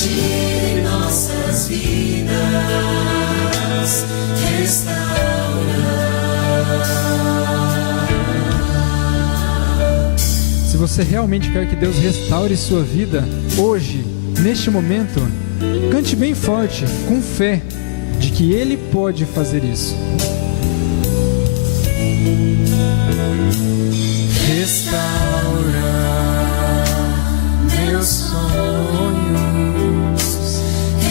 agir em nossas vidas, restaura. Se você realmente quer que Deus restaure sua vida, hoje, neste momento, cante bem forte, com fé, de que Ele pode fazer isso. Restaura meus sonhos,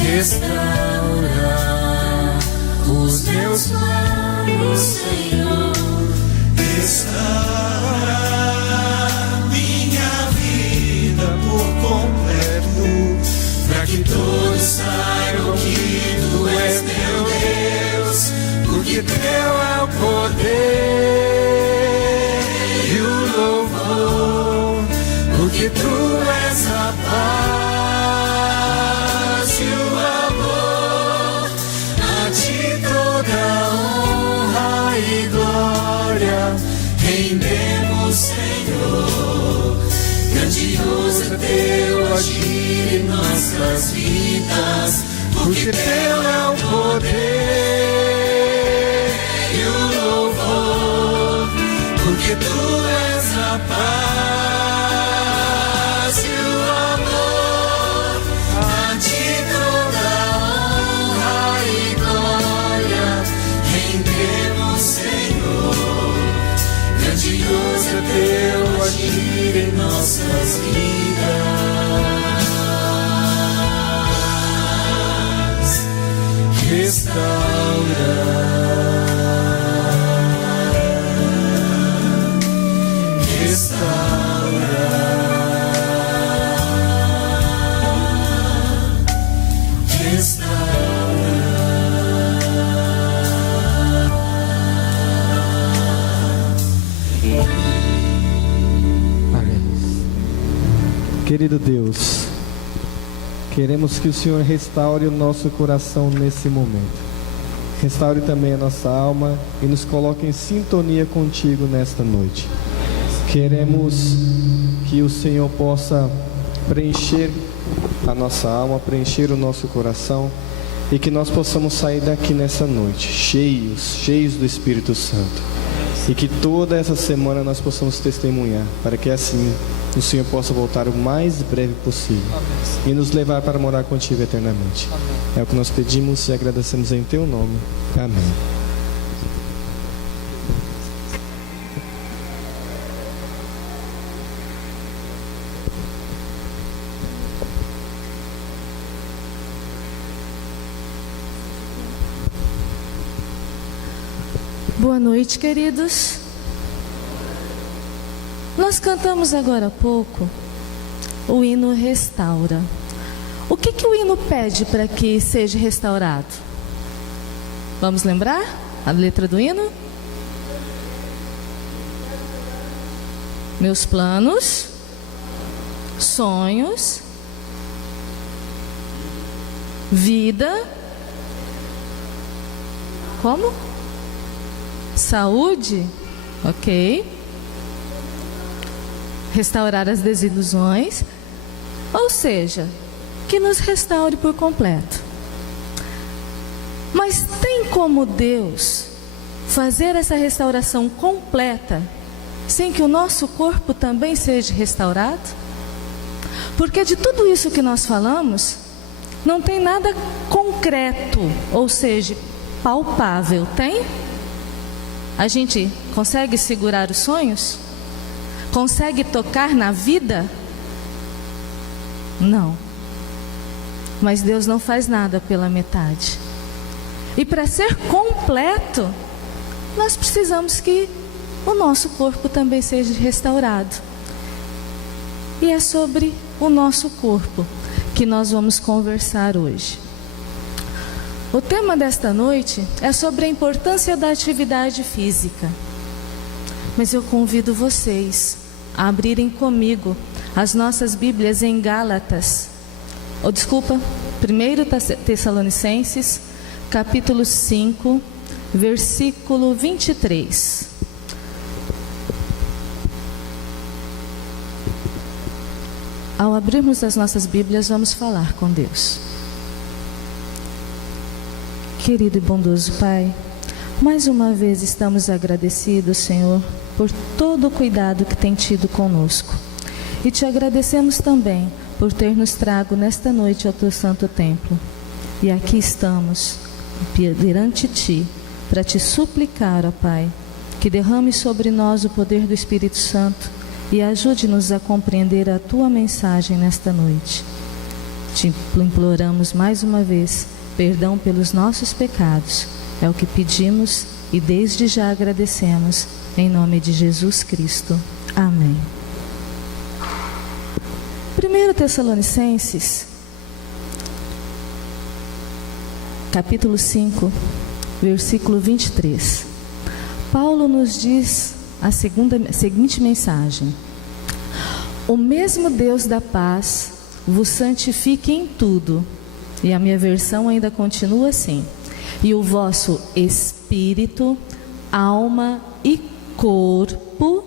restaura os meus planos, Senhor, restaura minha vida por completo, para que todos saibam que Tu és meu Deus, porque Teu é o poder e o louvor, porque Tu és a paz e o amor. A Ti toda honra e glória rendemos, Senhor. Grandioso é Teu agir em nossas vidas, porque Teu é o poder e o louvor, porque Tu és a paz e o amor. A Ti toda honra e glória rendemos, Senhor. Grandioso é Teu agir em nossas vidas, restaura. Querido Deus, queremos que o Senhor restaure o nosso coração nesse momento. Restaure também a nossa alma e nos coloque em sintonia contigo nesta noite. Queremos que o Senhor possa preencher a nossa alma, preencher o nosso coração e que nós possamos sair daqui nessa noite cheios do Espírito Santo. E que toda essa semana nós possamos testemunhar, para que assim o Senhor possa voltar o mais breve possível. Amém. E nos levar para morar contigo eternamente. Amém. É o que nós pedimos e agradecemos em Teu nome. Amém. Boa noite, queridos. Nós cantamos agora há pouco o hino Restaura. O que o hino pede para que seja restaurado? Vamos lembrar a letra do hino? Meus planos, sonhos, vida, como? Saúde, ok. Restaurar as desilusões, ou seja, que nos restaure por completo. Mas tem como Deus fazer essa restauração completa sem que o nosso corpo também seja restaurado? Porque de tudo isso que nós falamos, não tem nada concreto, ou seja, palpável, tem? A gente consegue segurar os sonhos? Consegue tocar na vida? Não. Mas Deus não faz nada pela metade. E para ser completo, nós precisamos que o nosso corpo também seja restaurado. E é sobre o nosso corpo que nós vamos conversar hoje. O tema desta noite é sobre a importância da atividade física. Mas eu convido vocês a abrirem comigo as nossas Bíblias em Gálatas. 1 Tessalonicenses, capítulo 5, versículo 23. ao abrirmos as nossas Bíblias, vamos falar com Deus. Querido e bondoso Pai, mais uma vez estamos agradecidos, Senhor, por todo o cuidado que tem tido conosco. E te agradecemos também por ter nos trago nesta noite ao teu santo templo. E aqui estamos, perante ti, para te suplicar, ó Pai, que derrame sobre nós o poder do Espírito Santo e ajude-nos a compreender a tua mensagem nesta noite. Te imploramos mais uma vez perdão pelos nossos pecados. É o que pedimos e desde já agradecemos, em nome de Jesus Cristo. Amém. 1 Tessalonicenses, capítulo 5, versículo 23. Paulo nos diz a seguinte mensagem: o mesmo Deus da paz vos santifique em tudo. E a minha versão ainda continua assim: e o vosso espírito, alma e corpo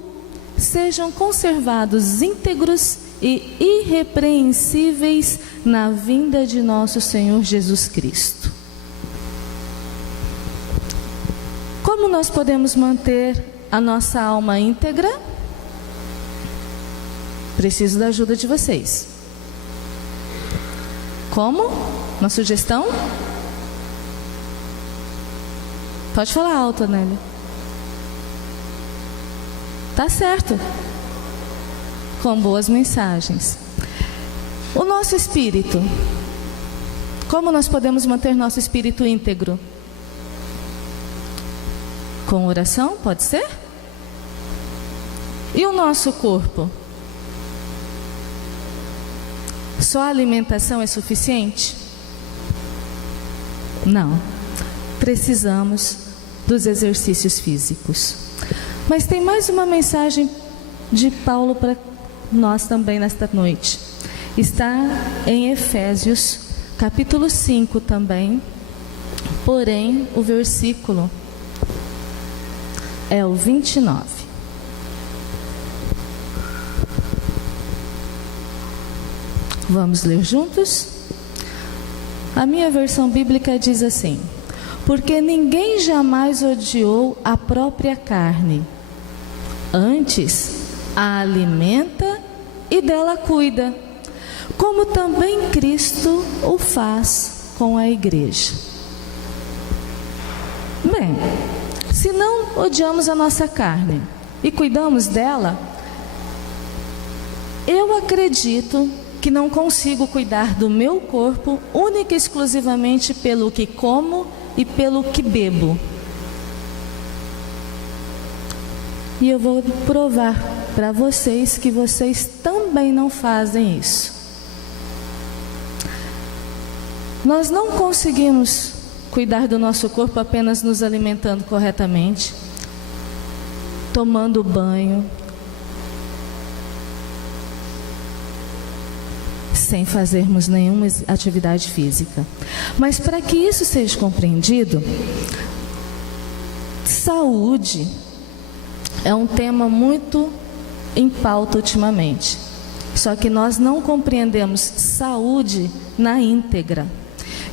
sejam conservados íntegros e irrepreensíveis na vinda de nosso Senhor Jesus Cristo. Como nós podemos manter a nossa alma íntegra? Preciso da ajuda de vocês. Como? Uma sugestão? Pode falar alto, Nélia. Tá certo. Com boas mensagens. O nosso espírito. Como nós podemos manter nosso espírito íntegro? Com oração, pode ser? E o nosso corpo? Só a alimentação é suficiente? Não. Precisamos dos exercícios físicos. Mas tem mais uma mensagem de Paulo para nós também nesta noite. Está em Efésios, capítulo 5 também. Porém, o versículo é o 29. Vamos ler juntos? A minha versão bíblica diz assim: porque ninguém jamais odiou a própria carne, antes a alimenta e dela cuida, como também Cristo o faz com a igreja. Bem, se não odiamos a nossa carne e cuidamos dela, eu acredito que não consigo cuidar do meu corpo única e exclusivamente pelo que como e pelo que bebo. E eu vou provar para vocês que vocês também não fazem isso. Nós não conseguimos cuidar do nosso corpo apenas nos alimentando corretamente, tomando banho, sem fazermos nenhuma atividade física. Mas para que isso seja compreendido, saúde é um tema muito em pauta ultimamente. Só que nós não compreendemos saúde na íntegra.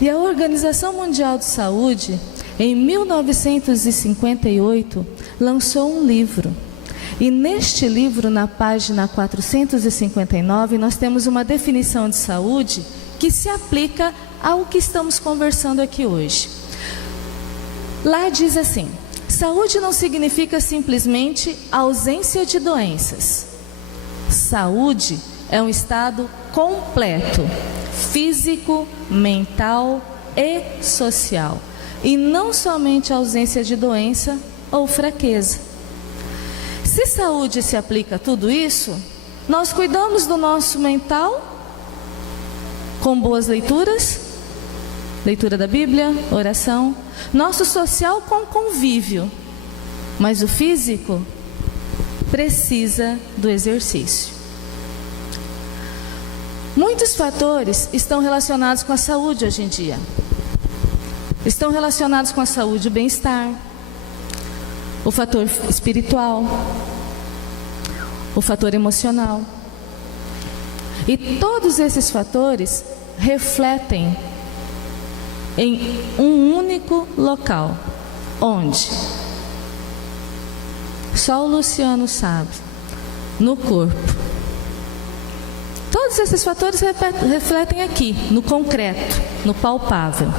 E a Organização Mundial de Saúde, em 1958, lançou um livro. E neste livro, na página 459, nós temos uma definição de saúde que se aplica ao que estamos conversando aqui hoje. Lá diz assim: saúde não significa simplesmente ausência de doenças. Saúde é um estado completo, físico, mental e social, e não somente ausência de doença ou fraqueza. Se saúde se aplica a tudo isso, nós cuidamos do nosso mental com boas leituras, leitura da Bíblia, oração, nosso social com convívio, mas o físico precisa do exercício. Muitos fatores estão relacionados com a saúde hoje em dia. Estão relacionados com a saúde, o bem-estar, o fator espiritual, o fator emocional. E todos esses fatores refletem em um único local. Onde? Só o Luciano sabe. No corpo. Todos esses fatores refletem aqui, no concreto, no palpável.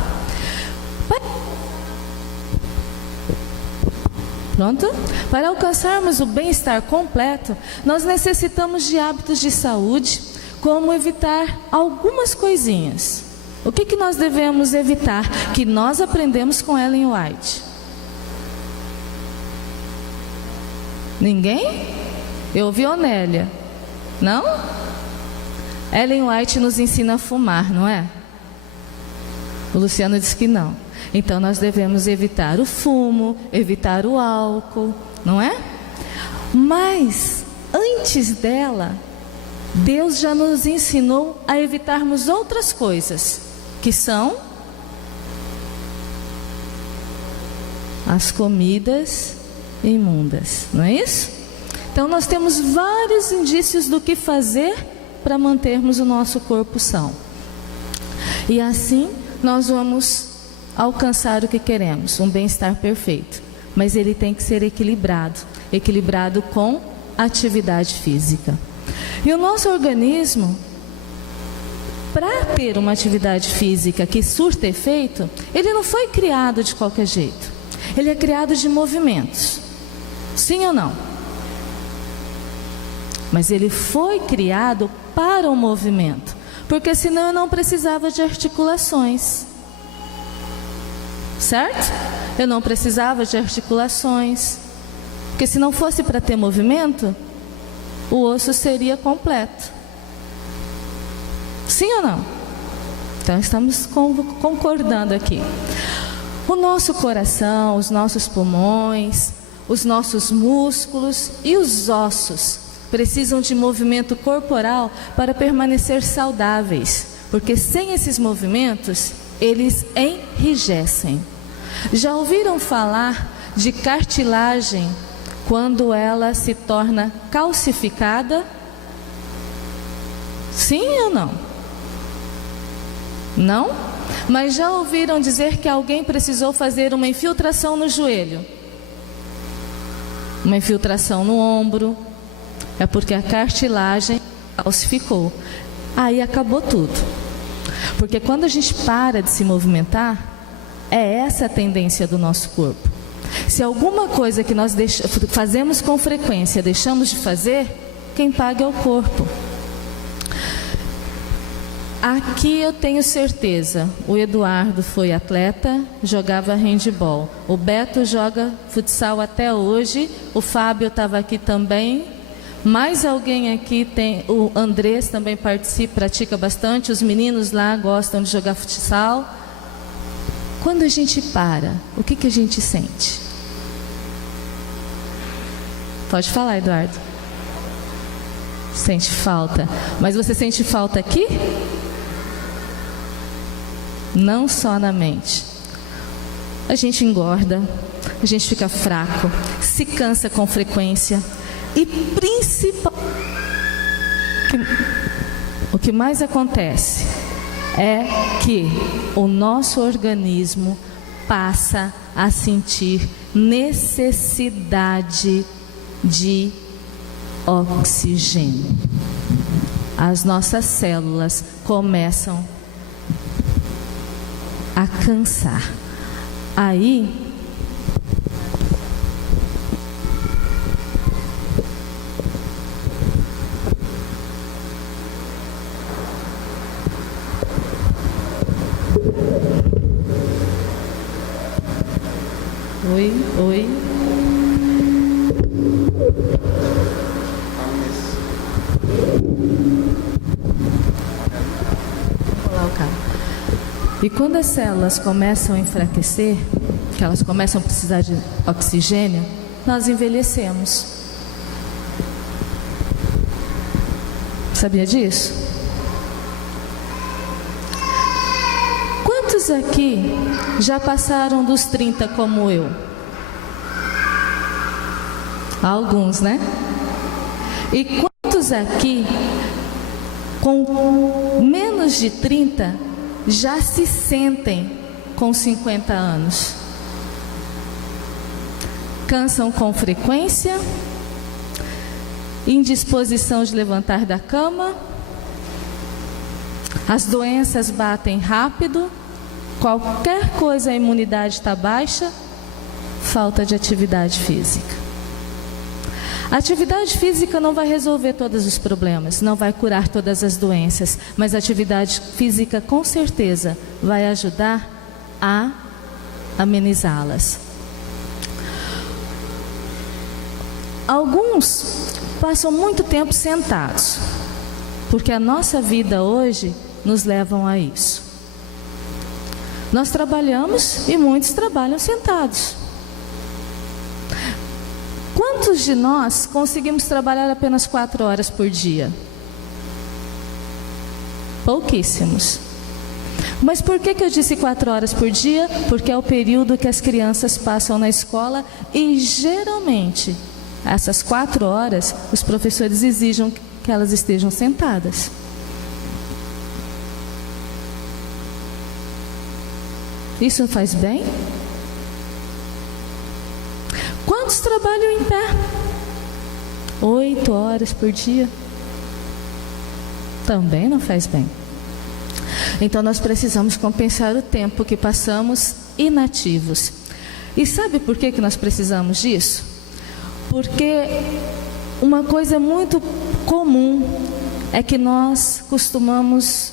Pronto? Para alcançarmos o bem-estar completo, nós necessitamos de hábitos de saúde, como evitar algumas coisinhas. O que nós devemos evitar? Que nós aprendemos com Ellen White. Ninguém? Eu ouvi Onélia. Não? Ellen White nos ensina a fumar, não é? O Luciano disse que não. Então nós devemos evitar o fumo, evitar o álcool, não é? Mas antes dela, Deus já nos ensinou a evitarmos outras coisas, que são as comidas imundas, não é isso? Então nós temos vários indícios do que fazer para mantermos o nosso corpo são. E assim nós vamos alcançar o que queremos, um bem-estar perfeito. Mas ele tem que ser equilibrado com atividade física. E o nosso organismo, para ter uma atividade física que surta efeito, ele não foi criado de qualquer jeito. Ele é criado de movimentos. Sim ou não? Mas ele foi criado para o movimento, porque senão eu não precisava de articulações. Certo? Eu não precisava de articulações, porque se não fosse para ter movimento, o osso seria completo. Sim ou não? Então estamos concordando aqui. O nosso coração, os nossos pulmões, os nossos músculos e os ossos precisam de movimento corporal para permanecer saudáveis, porque sem esses movimentos, eles enrijecem. Já ouviram falar de cartilagem quando ela se torna calcificada? Sim ou não? Não? Mas já ouviram dizer que alguém precisou fazer uma infiltração no joelho? Uma infiltração no ombro? É porque a cartilagem calcificou. Aí acabou tudo. Porque quando a gente para de se movimentar, é essa a tendência do nosso corpo. Se alguma coisa que nós fazemos com frequência deixamos de fazer, quem paga é o corpo. Aqui eu tenho certeza, o Eduardo foi atleta, jogava handebol. O Beto joga futsal até hoje, o Fábio estava aqui também. Mais alguém aqui tem, o Andrés também participa, pratica bastante, os meninos lá gostam de jogar futsal. Quando a gente para, o que a gente sente? Pode falar, Eduardo. Sente falta. Mas você sente falta aqui? Não só na mente. A gente engorda, a gente fica fraco, se cansa com frequência. E principalmente, o que mais acontece é que o nosso organismo passa a sentir necessidade de oxigênio. As nossas células começam a cansar. Aí Oi. Vou lá o carro. E quando as células começam a enfraquecer, que elas começam a precisar de oxigênio, nós envelhecemos. Sabia disso? Quantos aqui já passaram dos 30 como eu? Alguns, né? E quantos aqui com menos de 30 já se sentem com 50 anos. Cansam com frequência, indisposição de levantar da cama, as doenças batem rápido, qualquer coisa a imunidade está baixa, falta de atividade física. A atividade física não vai resolver todos os problemas, não vai curar todas as doenças, mas a atividade física com certeza vai ajudar a amenizá-las. Alguns passam muito tempo sentados, porque a nossa vida hoje nos leva a isso. Nós trabalhamos e muitos trabalham sentados. Quantos de nós conseguimos trabalhar apenas 4 horas por dia? Pouquíssimos. Mas por que eu disse 4 horas por dia? Porque é o período que as crianças passam na escola e geralmente, essas 4 horas, os professores exigem que elas estejam sentadas. Isso faz bem? Quantos trabalham em pé? 8 horas por dia? Também não faz bem. Então nós precisamos compensar o tempo que passamos inativos. E sabe por que nós precisamos disso? Porque uma coisa muito comum é que nós costumamos,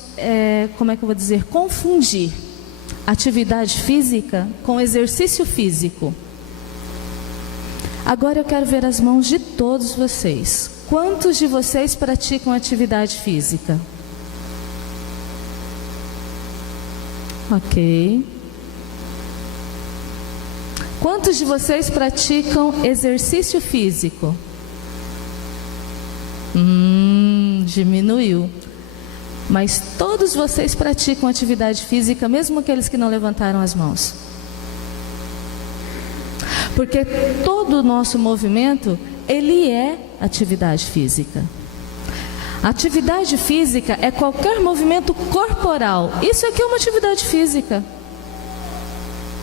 confundir atividade física com exercício físico. Agora eu quero ver as mãos de todos vocês. Quantos de vocês praticam atividade física? Ok. Quantos de vocês praticam exercício físico? Diminuiu. Mas todos vocês praticam atividade física, mesmo aqueles que não levantaram as mãos. Porque todo o nosso movimento, ele é atividade física. Atividade física é qualquer movimento corporal. Isso aqui é uma atividade física.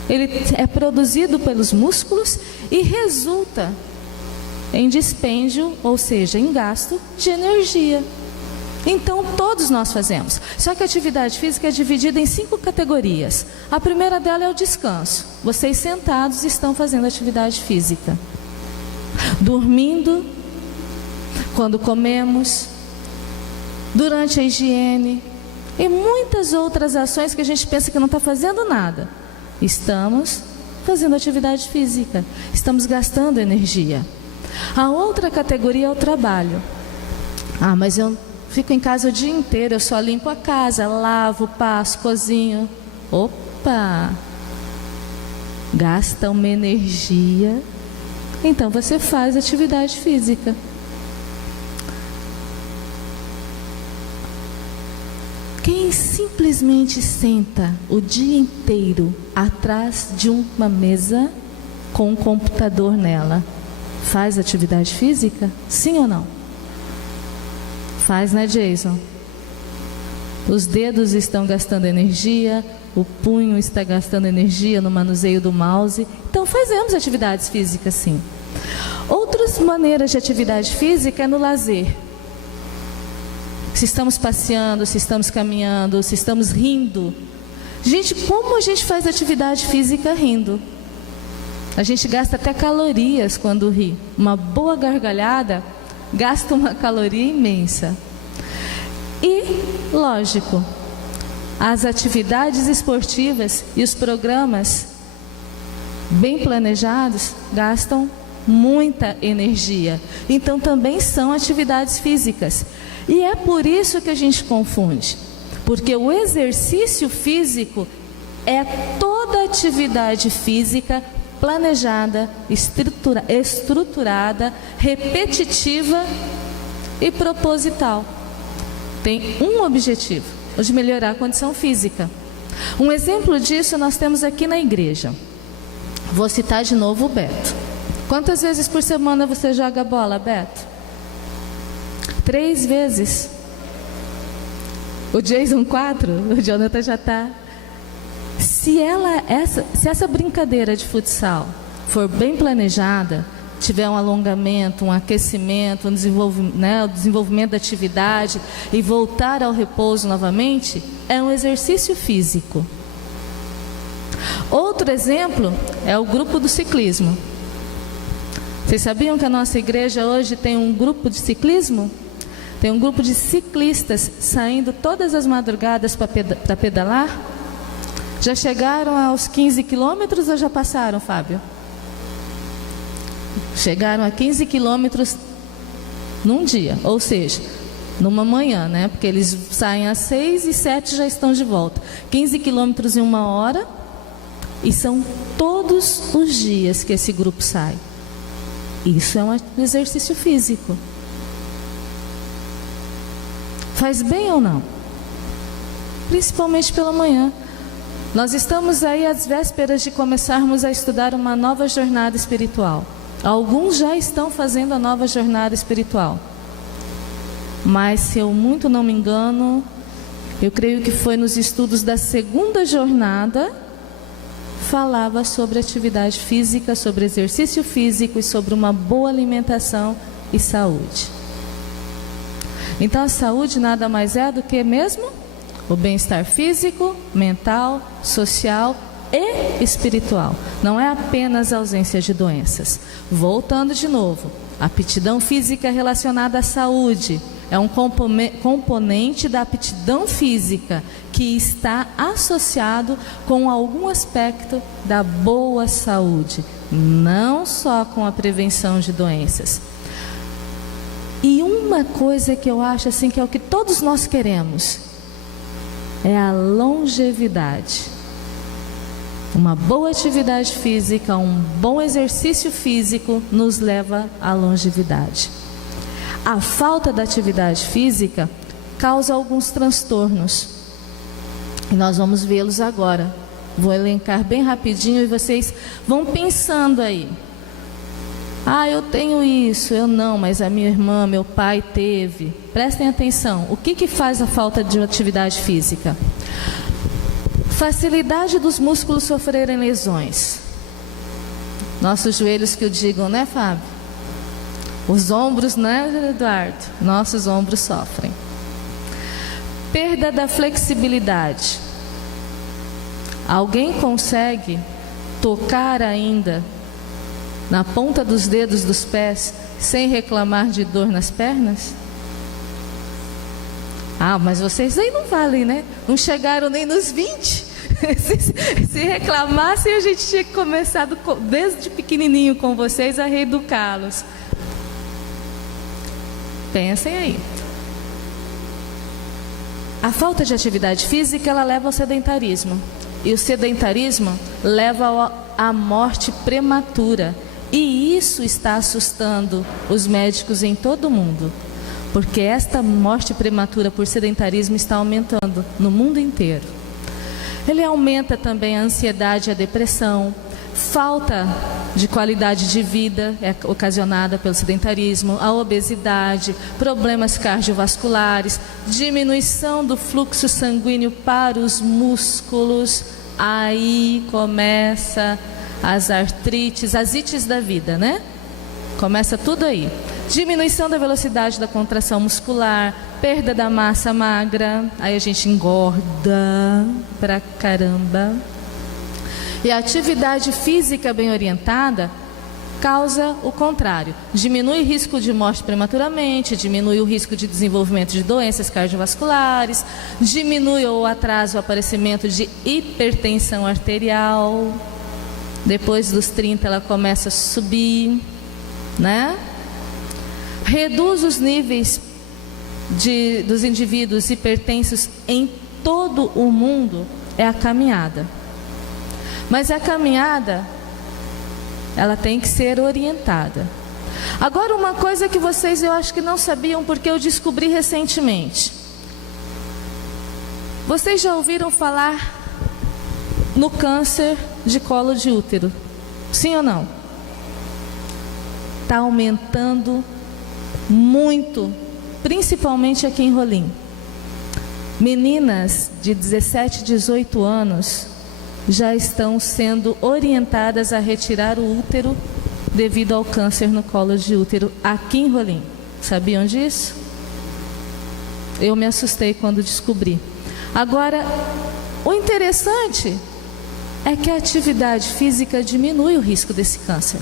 Ele é produzido pelos músculos e resulta em dispêndio, ou seja, em gasto de energia. Então, todos nós fazemos. Só que a atividade física é dividida em 5 categorias. A primeira dela é o descanso. Vocês sentados estão fazendo atividade física. Dormindo, quando comemos, durante a higiene e muitas outras ações que a gente pensa que não está fazendo nada. Estamos fazendo atividade física. Estamos gastando energia. A outra categoria é o trabalho. Mas eu fico em casa o dia inteiro, eu só limpo a casa, lavo, passo, cozinho. Opa! Gasta uma energia. Então você faz atividade física. Quem simplesmente senta o dia inteiro atrás de uma mesa com um computador nela, faz atividade física? Sim ou não? Faz, né, Jason? Os dedos estão gastando energia, o punho está gastando energia no manuseio do mouse. Então fazemos atividades físicas, sim. Outras maneiras de atividade física é no lazer. Se estamos passeando, se estamos caminhando, se estamos rindo. Gente, como a gente faz atividade física rindo? A gente gasta até calorias quando ri. Uma boa gargalhada gasta uma caloria imensa. E, lógico, as atividades esportivas e os programas bem planejados gastam muita energia. Então também são atividades físicas. E é por isso que a gente confunde. Porque o exercício físico é toda atividade física planejada, estruturada, repetitiva e proposital. Tem um objetivo, o de melhorar a condição física. Um exemplo disso nós temos aqui na igreja. Vou citar de novo o Beto. Quantas vezes por semana você joga bola, Beto? 3 vezes. O Jason 4, o Jonathan já está. Se essa brincadeira de futsal for bem planejada, tiver um alongamento, um aquecimento, o desenvolvimento da atividade e voltar ao repouso novamente, é um exercício físico. Outro exemplo é o grupo do ciclismo. Vocês sabiam que a nossa igreja hoje tem um grupo de ciclismo? Tem um grupo de ciclistas saindo todas as madrugadas para pedalar? Já chegaram aos 15 quilômetros ou já passaram, Fábio? Chegaram a 15 quilômetros num dia, ou seja, numa manhã, né? Porque eles saem às 6 e 7 já estão de volta. 15 quilômetros em 1 hora, e são todos os dias que esse grupo sai. Isso é um exercício físico. Faz bem ou não? Principalmente pela manhã. Nós estamos aí às vésperas de começarmos a estudar uma nova jornada espiritual. Alguns já estão fazendo a nova jornada espiritual. Mas, se eu muito não me engano, eu creio que foi nos estudos da segunda jornada, falava sobre atividade física, sobre exercício físico e sobre uma boa alimentação e saúde. Então, a saúde nada mais é do que mesmo o bem-estar físico, mental, social e espiritual. Não é apenas a ausência de doenças. Voltando de novo, a aptidão física relacionada à saúde é um componente da aptidão física que está associado com algum aspecto da boa saúde, não só com a prevenção de doenças. E uma coisa que eu acho assim que é o que todos nós queremos é a longevidade. Uma boa atividade física, um bom exercício físico nos leva à longevidade. A falta da atividade física causa alguns transtornos. E nós vamos vê-los agora. Vou elencar bem rapidinho e vocês vão pensando aí. Ah, eu tenho isso, eu não, mas a minha irmã, meu pai teve. Prestem atenção, o que faz a falta de atividade física? Facilidade dos músculos sofrerem lesões. Nossos joelhos que o digam, né, Fábio? Os ombros, né, Eduardo? Nossos ombros sofrem. Perda da flexibilidade. Alguém consegue tocar ainda na ponta dos dedos dos pés sem reclamar de dor nas pernas? Ah, mas vocês aí não valem, né? Não chegaram nem nos 20. Se reclamassem, a gente tinha começado desde pequenininho com vocês a reeducá-los. Pensem aí. A falta de atividade física, ela leva ao sedentarismo. E o sedentarismo leva à morte prematura. E isso está assustando os médicos em todo o mundo. Porque esta morte prematura por sedentarismo está aumentando no mundo inteiro. Ele aumenta também a ansiedade e a depressão. Falta de qualidade de vida é ocasionada pelo sedentarismo, a obesidade, problemas cardiovasculares, diminuição do fluxo sanguíneo para os músculos. Aí começa as artrites, as ites da vida, né? Começa tudo aí. Diminuição da velocidade da contração muscular, perda da massa magra, aí a gente engorda pra caramba. E a atividade física bem orientada causa o contrário. Diminui o risco de morte prematuramente, diminui o risco de desenvolvimento de doenças cardiovasculares, diminui ou atrasa o aparecimento de hipertensão arterial. Depois dos 30 ela começa a subir, né? Reduz os níveis dos indivíduos hipertensos em todo o mundo é a caminhada. Mas a caminhada, ela tem que ser orientada. Agora, uma coisa que vocês eu acho que não sabiam, porque eu descobri recentemente. Vocês já ouviram falar no câncer de colo de útero? Sim ou não? Está aumentando muito, principalmente aqui em Rolim. Meninas de 17, 18 anos já estão sendo orientadas a retirar o útero devido ao câncer no colo de útero aqui em Rolim. Sabiam disso? Eu me assustei quando descobri. Agora, o interessante é que a atividade física diminui o risco desse câncer.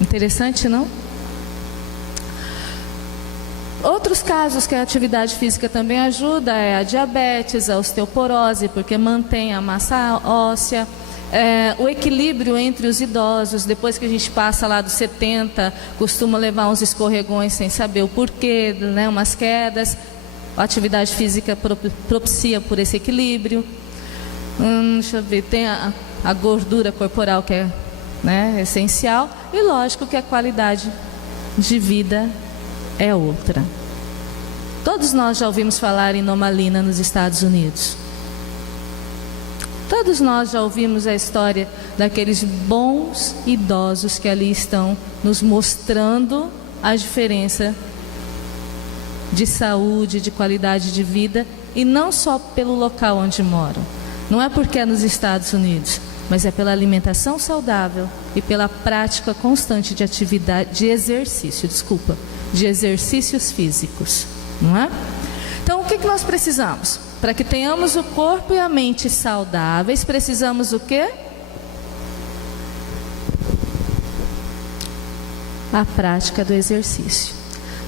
Interessante, não? Outros casos que a atividade física também ajuda é a diabetes, a osteoporose, porque mantém a massa óssea, o equilíbrio entre os idosos. Depois que a gente passa lá dos 70, costuma levar uns escorregões sem saber o porquê, né, umas quedas. A atividade física propicia por esse equilíbrio. Deixa eu ver, tem a gordura corporal que é, né, essencial, e lógico que a qualidade de vida é outra. Todos nós já ouvimos falar em Nomalina nos Estados Unidos. Todos nós já ouvimos a história daqueles bons idosos que ali estão nos mostrando a diferença de saúde, de qualidade de vida, e não só pelo local onde moram. Não é porque é nos Estados Unidos, mas é pela alimentação saudável e pela prática constante de atividade, de exercícios físicos, não é? Então, o que nós precisamos? Para que tenhamos o corpo e a mente saudáveis, precisamos o quê? A prática do exercício.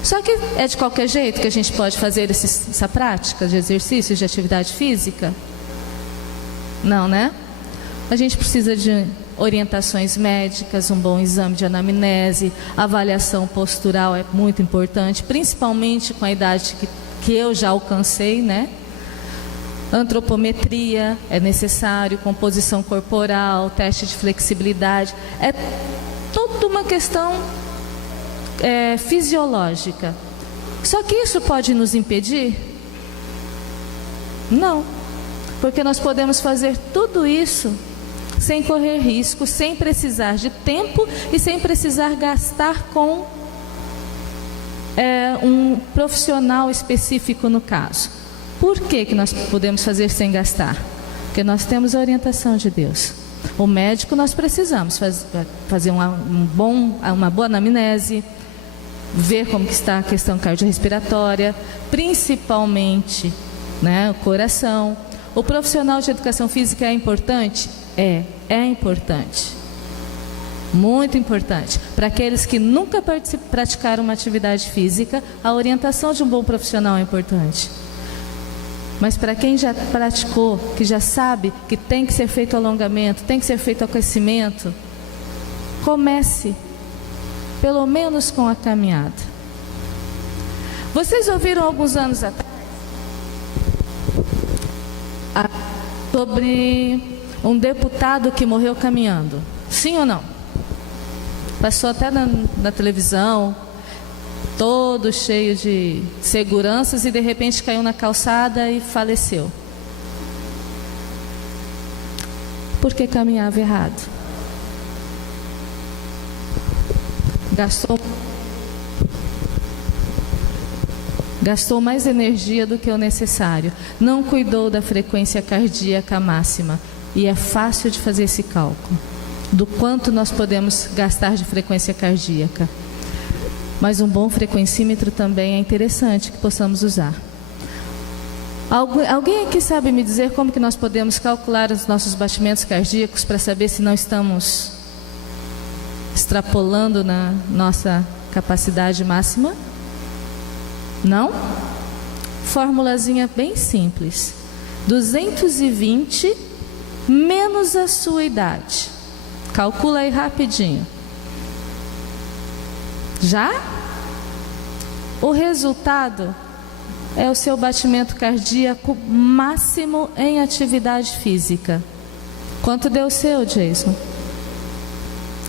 Só que é de qualquer jeito que a gente pode fazer essa prática de exercícios, de atividade física? Não, né? A gente precisa de orientações médicas, um bom exame de anamnese, avaliação postural é muito importante, principalmente com a idade que eu já alcancei, né? Antropometria é necessário, composição corporal, teste de flexibilidade, é toda uma questão fisiológica. Só que isso pode nos impedir? Não, porque nós podemos fazer tudo isso sem correr risco, sem precisar de tempo e sem precisar gastar com um profissional específico no caso. Por que nós podemos fazer sem gastar? Porque nós temos a orientação de Deus. O médico nós precisamos fazer uma boa anamnese, ver como que está a questão cardiorrespiratória, principalmente, né, o coração. O profissional de educação física é importante? É importante. Muito importante. Para aqueles que nunca praticaram uma atividade física, a orientação de um bom profissional é importante. Mas para quem já praticou, que já sabe que tem que ser feito alongamento, tem que ser feito aquecimento, comece pelo menos com a caminhada. Vocês ouviram alguns anos atrás sobre um deputado que morreu caminhando? Sim ou não? Passou até na televisão, todo cheio de seguranças, e de repente caiu na calçada e faleceu. Porque caminhava errado. Gastou mais energia do que o necessário. Não cuidou da frequência cardíaca máxima. E é fácil de fazer esse cálculo do quanto nós podemos gastar de frequência cardíaca. Mas um bom frequencímetro também é interessante que possamos usar. Alguém aqui sabe me dizer como que nós podemos calcular os nossos batimentos cardíacos para saber se não estamos extrapolando na nossa capacidade máxima? Não? Formulazinha bem simples. 220 menos a sua idade. Calcula aí rapidinho. Já? O resultado é o seu batimento cardíaco máximo em atividade física. Quanto deu o seu, Jason?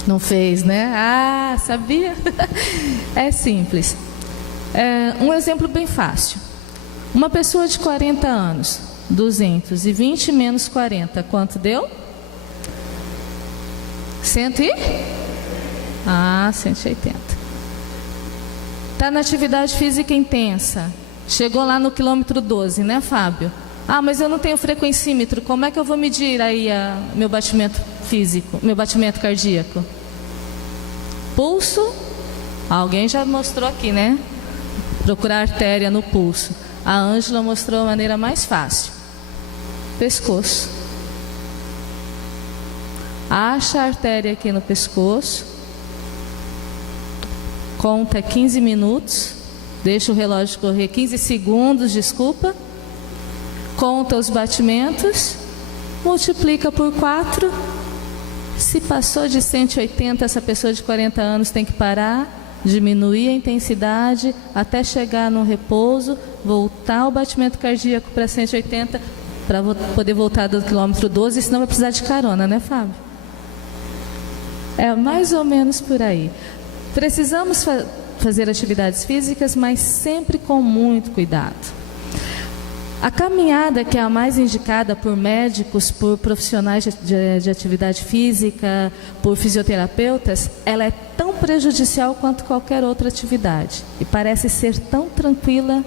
Não fez, né? Ah, sabia? É simples. Um exemplo bem fácil. Uma pessoa de 40 anos, 220 menos 40, quanto deu? 180. Está na atividade física intensa, Chegou lá no quilômetro 12, né, Fábio? Ah, mas eu não tenho frequencímetro, como é que eu vou medir aí meu batimento físico, meu batimento cardíaco? Pulso, alguém já mostrou aqui, né? Procurar artéria no pulso. A Ângela mostrou a maneira mais fácil. Pescoço. Acha a artéria aqui no pescoço. Conta 15 minutos. Deixa o relógio correr 15 segundos, desculpa. Conta os batimentos. Multiplica por 4. Se passou de 180, essa pessoa de 40 anos tem que parar, diminuir a intensidade até chegar no repouso, voltar o batimento cardíaco para 180 para poder voltar do quilômetro 12, senão vai precisar de carona, né, Fábio? É mais ou menos por aí. Precisamos fazer atividades físicas, mas sempre com muito cuidado. A caminhada, que é a mais indicada por médicos, por profissionais de atividade física, por fisioterapeutas, ela é tão prejudicial quanto qualquer outra atividade. E parece ser tão tranquila,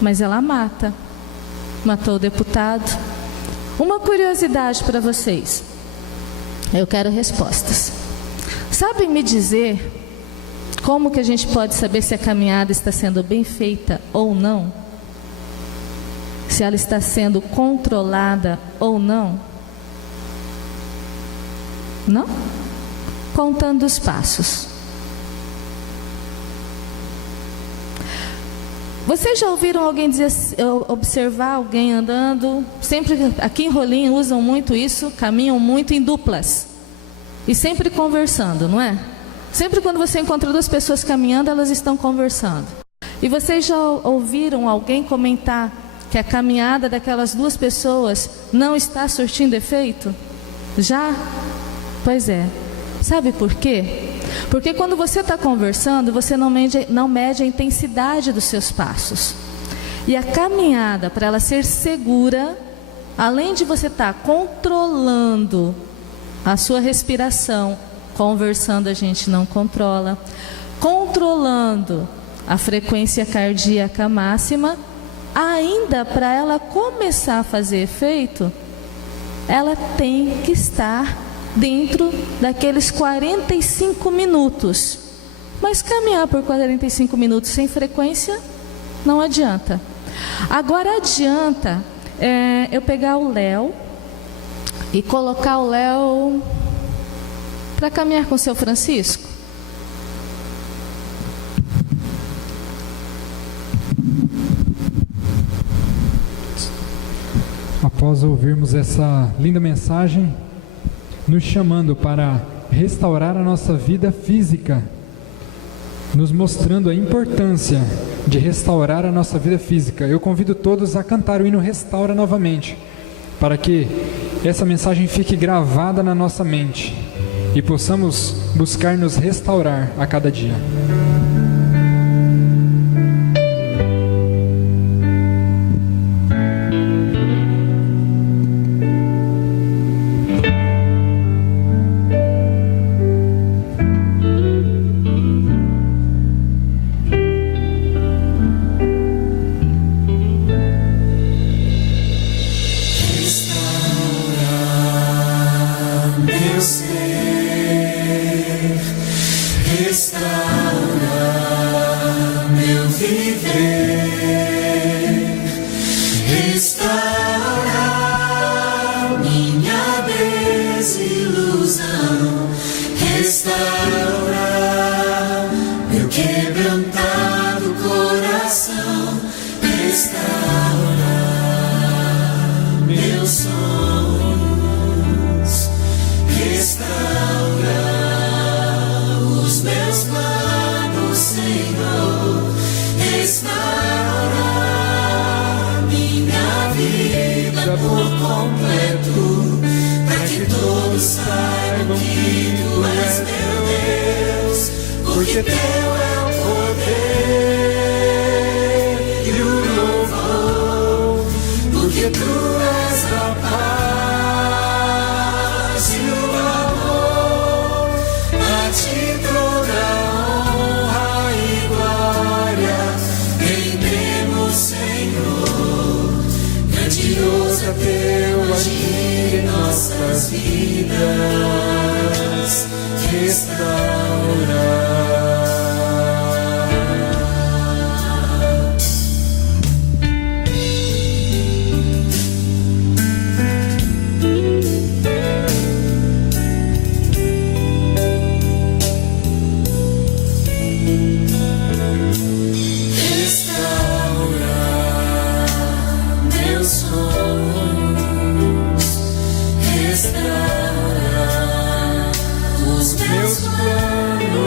mas ela mata. Matou o deputado. Uma curiosidade para vocês. Eu quero respostas. Sabem me dizer como que a gente pode saber se a caminhada está sendo bem feita ou não? Se ela está sendo controlada ou não? Não? Contando os passos. Vocês já ouviram alguém dizer, observar alguém andando? Sempre aqui em Rolim usam muito isso, caminham muito em duplas. E sempre conversando, não é? Sempre quando você encontra duas pessoas caminhando, elas estão conversando. E vocês já ouviram alguém comentar que a caminhada daquelas duas pessoas não está surtindo efeito? Já? Pois é. Sabe por quê? Porque quando você está conversando, você não mede a intensidade dos seus passos. E a caminhada, para ela ser segura, além de você estar controlando a sua respiração, conversando a gente não controla, controlando a frequência cardíaca máxima, ainda para ela começar a fazer efeito, ela tem que estar dentro daqueles 45 minutos. Mas caminhar por 45 minutos sem frequência não adianta. Agora adianta eu pegar o Léo e colocar o Léo para caminhar com o seu Francisco. Após ouvirmos essa linda mensagem, nos chamando para restaurar a nossa vida física, nos mostrando a importância de restaurar a nossa vida física, eu convido todos a cantar o hino Restaura novamente, para que essa mensagem fique gravada na nossa mente e possamos buscar nos restaurar a cada dia. Porque teu é o poder e o louvor, porque tu és a paz e o amor, a ti toda honra e glória, em nossas vidas, restaura.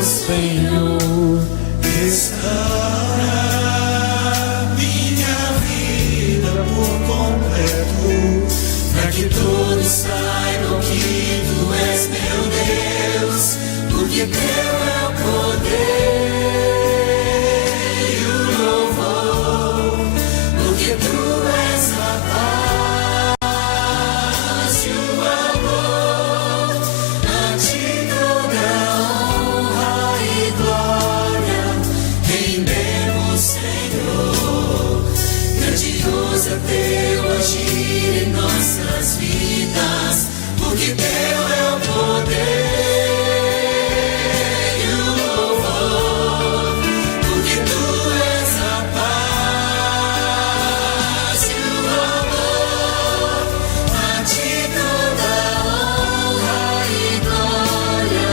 Senhor, Restaura minha vida por completo, para que todos saibam que Tu és meu Deus, porque Teu é o poder e o louvor, porque Tu és a paz e o amor, a Ti toda honra e glória rendemos, Senhor. Grandioso é Teu agir em nossas vidas, porque Teu é o poder e o louvor, porque Tu és a paz e o amor, a Ti toda honra e glória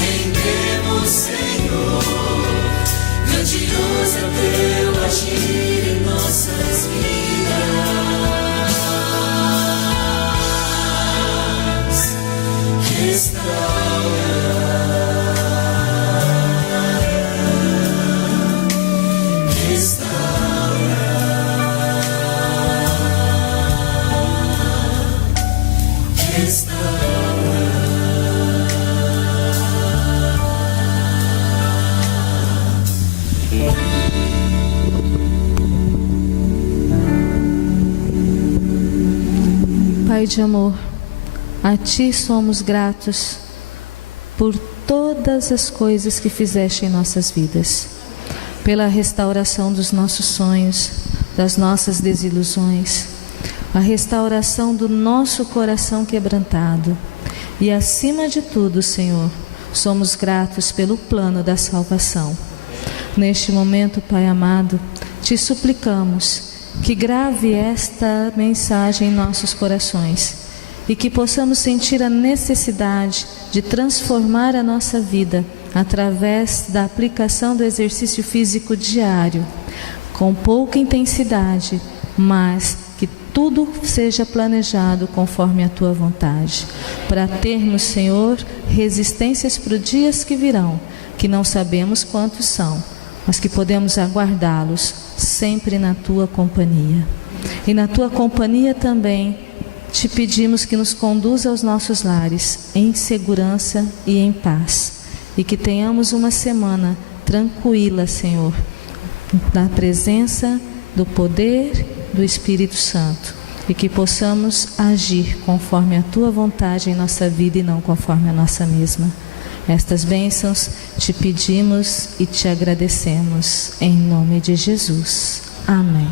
rendemos, Senhor. Grandioso é Teu agir em nossas vidas, restaura, restaura, Pai de amor, a Ti somos gratos por todas as coisas que fizeste em nossas vidas, pela restauração dos nossos sonhos, das nossas desilusões, a restauração do nosso coração quebrantado e, acima de tudo, Senhor, somos gratos pelo plano da salvação. Neste momento, Pai amado, Te suplicamos que grave esta mensagem em nossos corações e que possamos sentir a necessidade de transformar a nossa vida através da aplicação do exercício físico diário, com pouca intensidade, mas que tudo seja planejado conforme a Tua vontade, para termos, Senhor, resistências para os dias que virão, que não sabemos quantos são, mas que podemos aguardá-los sempre na Tua companhia. E na Tua companhia também Te pedimos que nos conduza aos nossos lares em segurança e em paz, e que tenhamos uma semana tranquila, Senhor, na presença do poder do Espírito Santo, e que possamos agir conforme a Tua vontade em nossa vida e não conforme a nossa mesma. Estas bênçãos Te pedimos e Te agradecemos, em nome de Jesus. Amém.